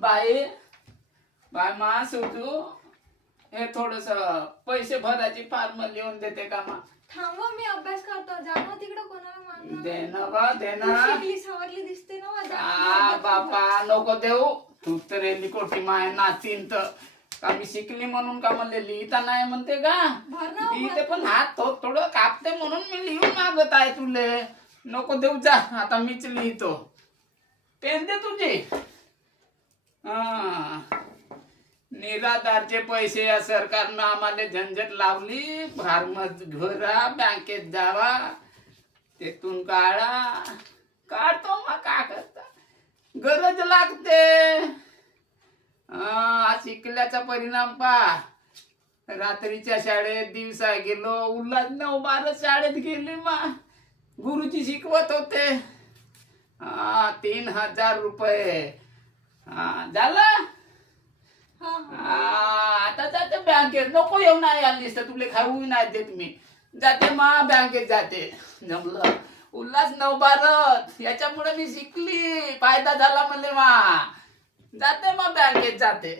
बाई बाय मा सुटू हे थोडस पैसे भरायची फॉर्म लिहून देते का मा? थांबवा मी अभ्यास करतो. जा ना तिकडे कोणाला मारणार. दे ना बा दे ना. शिकली सवरली दिसते ना माझा. बापा नको देऊ. तू तर रेली कोटी माय नातीन तर का मी शिकली म्हणून का म्हणले लिहिता नाही म्हणते का? लिहिते पण हात थोडं कापते म्हणून मी लिहून मागत आहे तुले. नको देऊ जा आता मीच लिहितो. पेन दे तुझे. निराधारचे पैसे या सरकारनं आम्हाला झंझट लावली. फार्मच घरा बँकेत जावा तेथून काढतो मग का करता गरज लागते. शिकल्याचा परिणाम पा. रात्रीच्या शाळेत दिवसा गेलो उल्हास 9-12 शाळेत गेली मा. गुरुजी शिकवत होते. 3000 रुपये झालं. आता जाते बँकेत. नको येऊ नाही आलीस तर तुले खाऊ नाही देत मी. जाते मा बँकेत जाते. जमलं उल्हास 9-12 याच्यामुळे मी शिकली. फायदा झाला म्हणले मा. जाते मग बँकेत जाते.